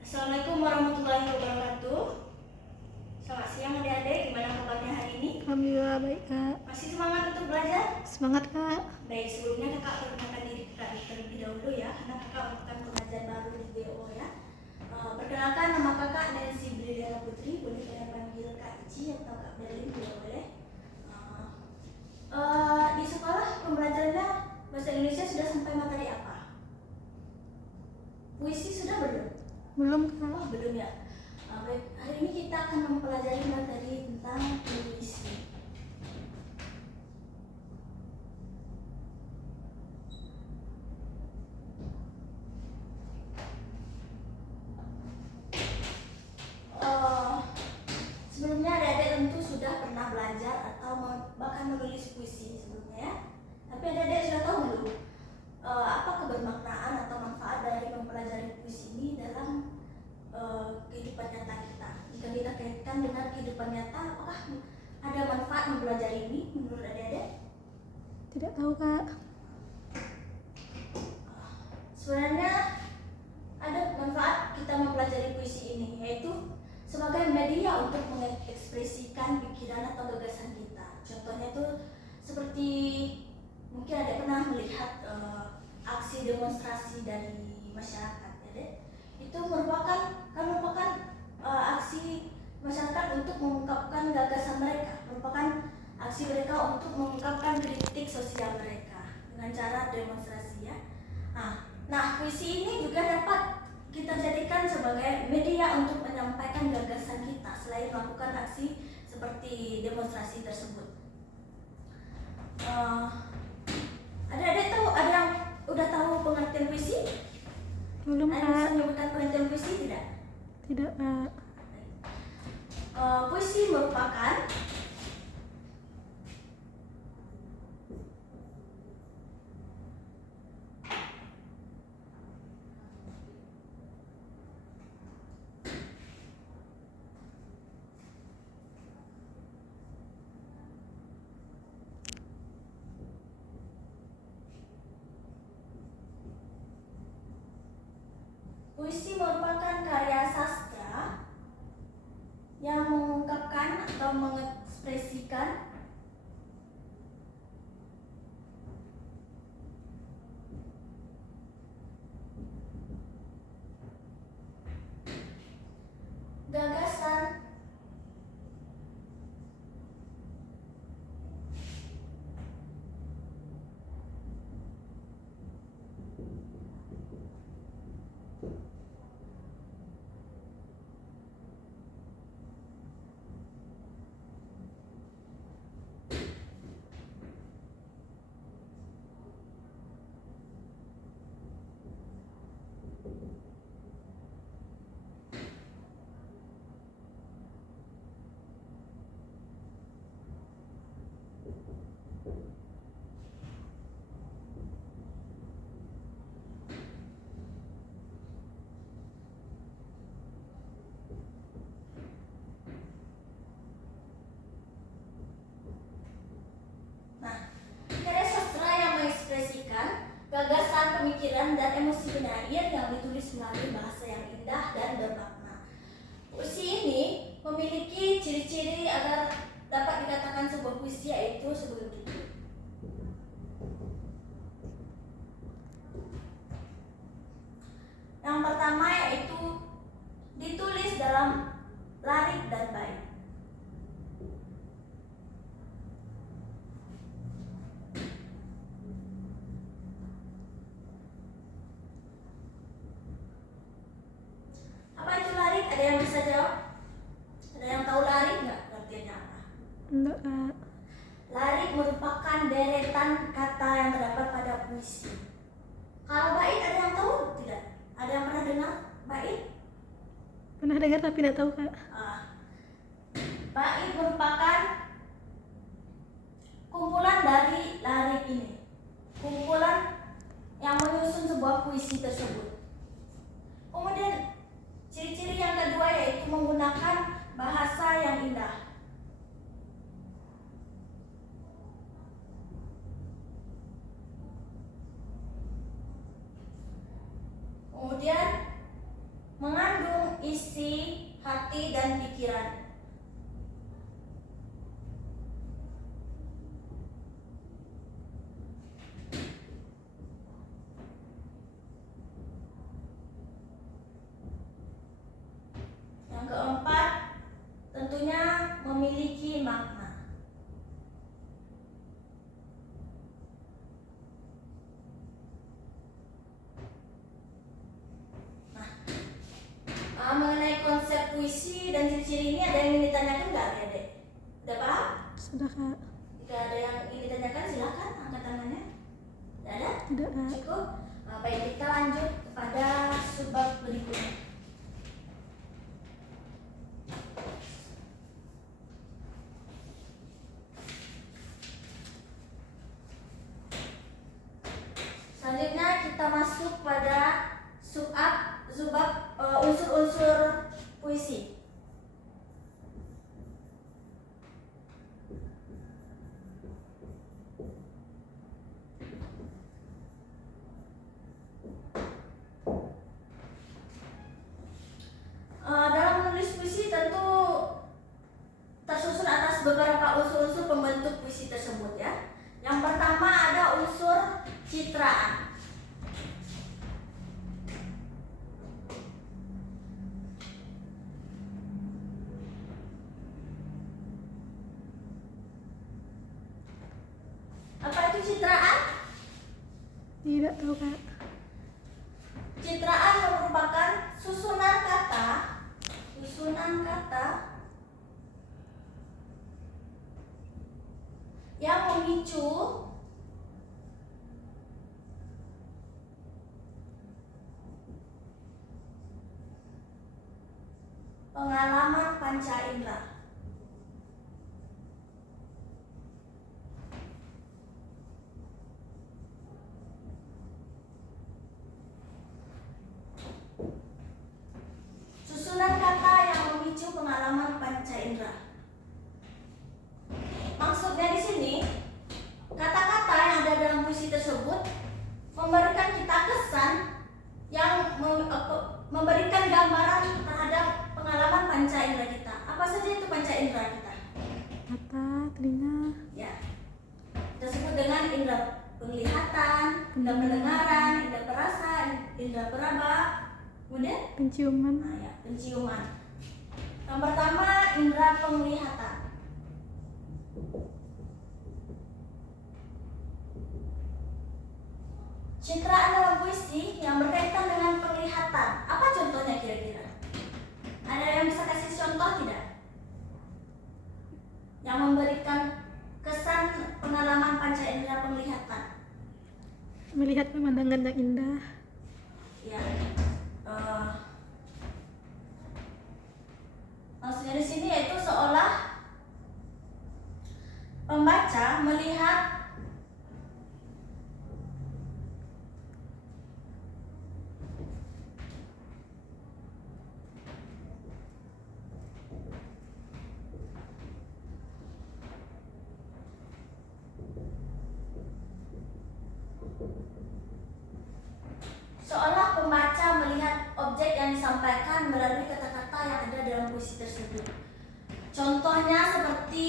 Assalamualaikum warahmatullahi wabarakatuh. Selamat siang adik-adik, gimana kabarnya hari ini? Alhamdulillah baik kak. Masih semangat untuk belajar? Semangat kak. Baik, sebelumnya kakak perkenalkan diri kakak terlebih dahulu ya, karena kakak merupakan pengajar baru di BO ya. Perkenalkan, nama kakak Nancy Briliana Putri, boleh kalian panggil Kak Ici atau Kak Berlin juga boleh. Di sekolah pembelajarannya bahasa Indonesia sudah sampai materi apa? Puisi sudah belum? Belum kak. Oh, belum ya. Baik, hari ini kita akan mempelajari materi tentang puisi. Sebelumnya adik-adik tentu sudah pernah belajar atau bahkan menulis puisi sebelumnya ya. Tapi adik-adik sudah tahu belum apa kebermaknaan atau manfaat dari mempelajari puisi ini dalam kehidupan nyata kita. Jika kita kaitkan dengan kehidupan nyata, apakah ada manfaat mempelajari ini menurut adik-adik? Tidak tahu kak. Sebenarnya ada manfaat kita mempelajari puisi ini, yaitu sebagai media untuk mengekspresikan pikiran atau gagasan kita. Contohnya itu seperti mungkin ada pernah melihat aksi demonstrasi dari masyarakat, ya deh. Itu merupakan aksi masyarakat untuk mengungkapkan gagasan mereka, merupakan aksi mereka untuk mengungkapkan kritik sosial mereka dengan cara demonstrasi ya. Nah, puisi ini juga dapat kita jadikan sebagai media untuk menyampaikan gagasan kita selain melakukan aksi seperti demonstrasi tersebut. Ada yang udah tahu pengertian puisi? Belum Ada kak. bisa menyebutkan pengertian puisi tidak? Tidak kak. Puisi merupakan karya sastra yang mengungkapkan atau mengekspresikan gagasan gagasan, pemikiran, dan emosi penyair yang ditulis melalui bahasa yang indah dan bermakna. Puisi ini memiliki ciri-ciri agar dapat dikatakan sebuah puisi, yaitu sebagai berikut. Yang pertama yaitu ditulis dalam larik dan bait. Apa itu larik? Ada yang bisa jawab? Ada yang tahu larik nggak? Artinya apa? Enggak kak. Larik merupakan deretan kata yang terdapat pada puisi. Kalau bait ada yang tahu tidak? Ada yang pernah dengar bait? Pernah dengar tapi tidak tahu kak. Bait merupakan kumpulan dari larik ini. Kumpulan yang menyusun sebuah puisi tersebut. Kemudian ciri-ciri yang kedua yaitu menggunakan bahasa yang indah. Kemudian mengandung hati dan pikiran. Yang keempat, tentunya memiliki makna. Mengenai konsep puisi dan ciri-ciri ini ada yang ingin ditanyakan nggak, Adik? Udah paham? Sudah kak. Jika ada yang ingin ditanyakan, silakan angkat tangannya. Tidak ada? Tidak kak. Cukup. Baik, kita lanjut kepada subbab berikutnya. Selanjutnya kita masuk pada unsur-unsur puisi. Dalam menulis puisi tentu tersusun atas beberapa unsur-unsur pembentuk puisi tersebut ya. Yang pertama ada unsur citraan. Apa itu citraan? Tidak tahu kak. Citraan merupakan susunan kata yang memicu pengalaman panca indera. Susunan kata yang memicu pengalaman panca indera. Maksudnya di sini, kata-kata yang ada dalam puisi tersebut memberikan kita kesan yang memberikan gambaran terhadap pengalaman panca indera kita. Apa saja itu panca indera kita? Mata, telinga, Ya, kita sebut dengan indera penglihatan, indera pendengaran, indera perasa, indera peraba, kemudian penciuman, penciuman. Yang pertama, indera penglihatan. Citraan dalam puisi yang berkaitan dengan penglihatan. Apa contohnya kira-kira? Ada yang bisa kasih contoh tidak? Yang memberikan kesan pengalaman panca indera penglihatan. melihat pemandangan yang indah, Ya, maksudnya di sini yaitu seolah pembaca melihat objek yang disampaikan melalui kata-kata yang ada dalam puisi tersebut. Contohnya seperti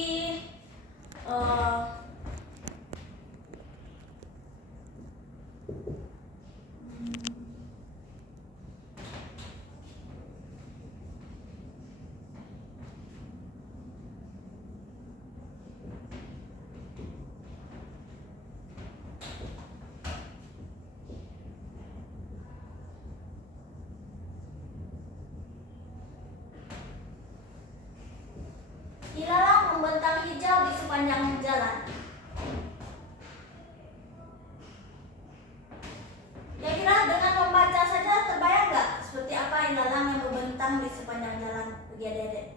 ilalang membentang hijau di sepanjang jalan. Kira-kira dengan membaca saja terbayang nggak seperti apa ilalang yang membentang di sepanjang jalan bagi adik-adik?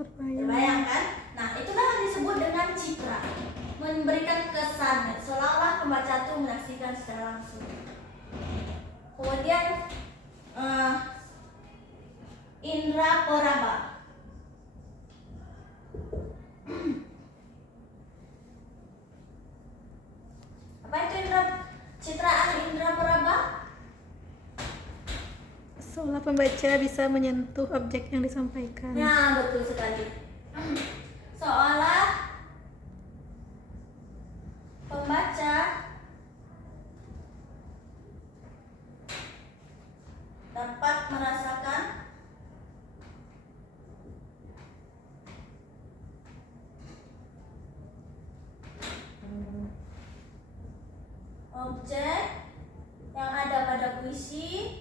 Terbayang kan? Nah, itulah yang disebut dengan citra, memberikan kesan seolah-olah pembaca itu menyaksikan secara langsung. Kemudian indra poraba. Apa itu citraan indra poraba? seolah pembaca bisa menyentuh objek yang disampaikan. Nah, betul sekali. Seolah pembaca dapat merasakan objek yang ada pada puisi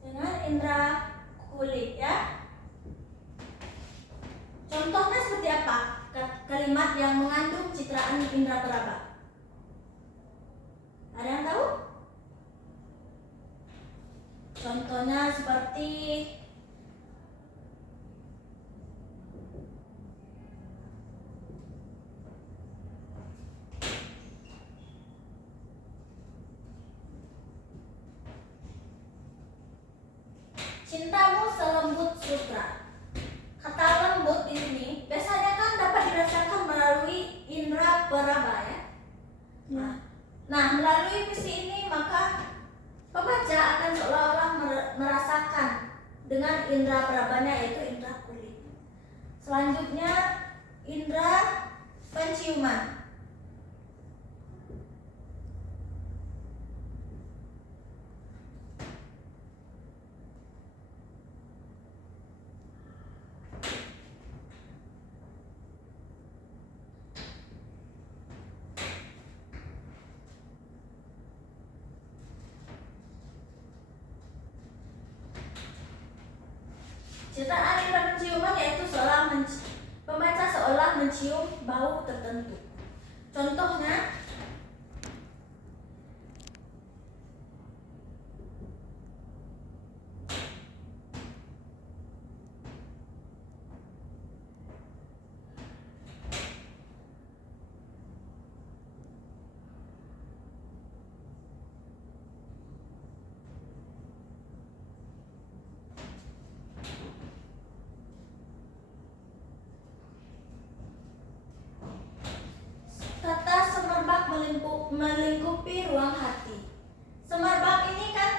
dengan indera kulit ya. Contohnya seperti apa? Kalimat yang mengandung citraan indera peraba. Ada yang tahu? Contohnya seperti cintamu selembut sutra. Kata lembut di sini biasanya kan dapat dirasakan melalui indera peraba ya. Nah, melalui puisi ini maka pembaca akan seolah-olah merasakan dengan indera perabanya, yaitu indera kulit. Selanjutnya indera penciuman. Citraan indera penciuman yaitu pembaca seolah mencium bau tertentu. Contohnya kata semerbak melingkupi ruang hati. Semerbak ini kan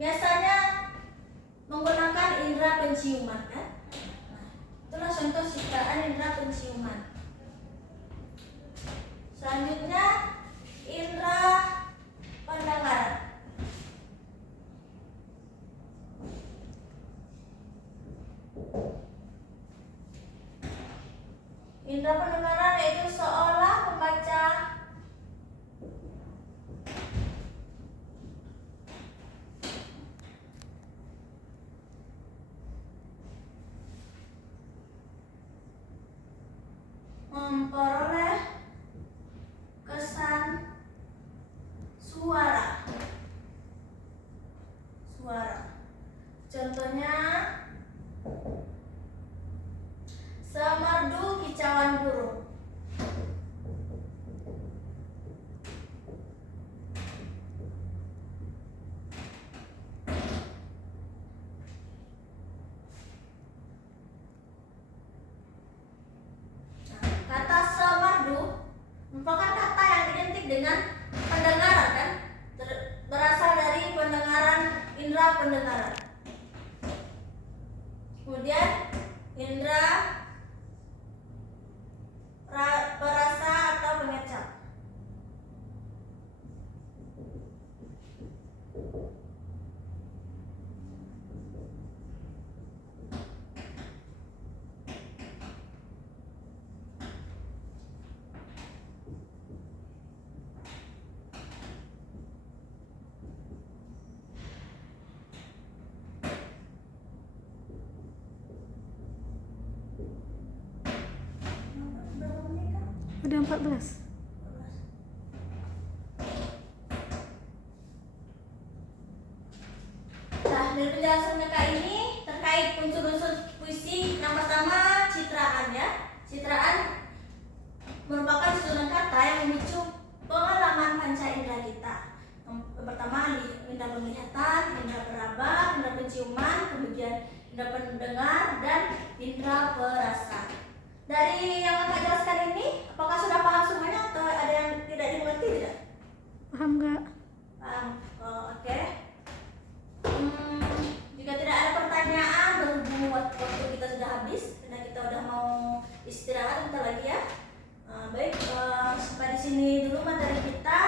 biasanya menggunakan indera penciuman kan? Nah, itulah contoh citraan indera penciuman. Selanjutnya indera pendengaran. Indera pendengaran yaitu seolah pembaca memperoleh kesan suara. Contohnya semerdu kicauan burung. Kata semerdu merupakan kata yang identik dengan pendengaran kan? Berasal dari indera pendengaran. Kemudian indera perasa atau pengecap. Udah 14. Nah, dari penjelasan Kak ini terkait unsur-unsur puisi, yang pertama citraan ya. Citraan merupakan susunan kata yang memicu pengalaman panca indera kita. Yang pertama di indera penglihatan, indera peraba, indera penciuman, kemudian indera pendengar dan indera perasa. Dari yang kakak jelaskan ini, apakah sudah paham semuanya atau ada yang tidak dimengerti tidak? Paham nggak? Paham. Oh, oke. Jika tidak ada pertanyaan, berhubung waktu kita sudah habis, karena kita udah mau istirahat bentar lagi ya. Baik, sampai di sini dulu materi kita.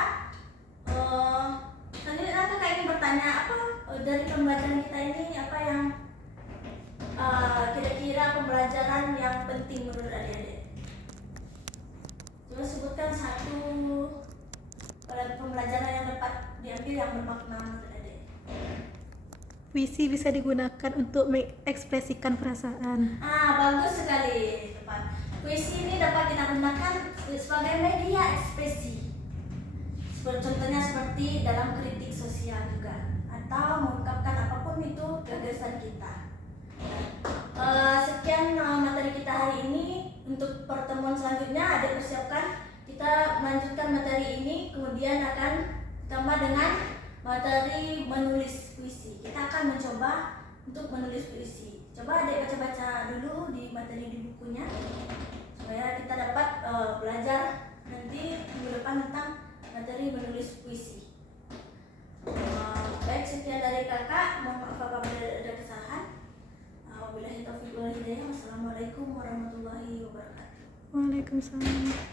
Selanjutnya kakak ingin bertanya apa dari pembelajaran kita ini, apa yang kira-kira pembelajaran yang penting menurut adik-adik? Coba sebutkan satu pembelajaran yang dapat diambil yang bermakna menurut adik. Puisi bisa digunakan untuk mengekspresikan perasaan. Bagus sekali, tepat. Puisi ini dapat kita gunakan sebagai media ekspresi. Contohnya seperti dalam kritik sosial juga, atau mengungkapkan apapun itu gagasan kita. Sekian materi kita hari ini. Untuk pertemuan selanjutnya adik persiapkan, kita melanjutkan materi ini, kemudian akan ditambah dengan materi menulis puisi. Kita akan mencoba untuk menulis puisi. Coba adik baca-baca dulu di materi di bukunya, supaya kita dapat belajar nanti minggu depan tentang materi menulis puisi. Baik, sekian dari kakak. Mohon maaf apabila ada kesalahan. Wabillahi taufiq wal hidayah. Wassalamualaikum warahmatullahi wabarakatuh. Waalaikumsalam.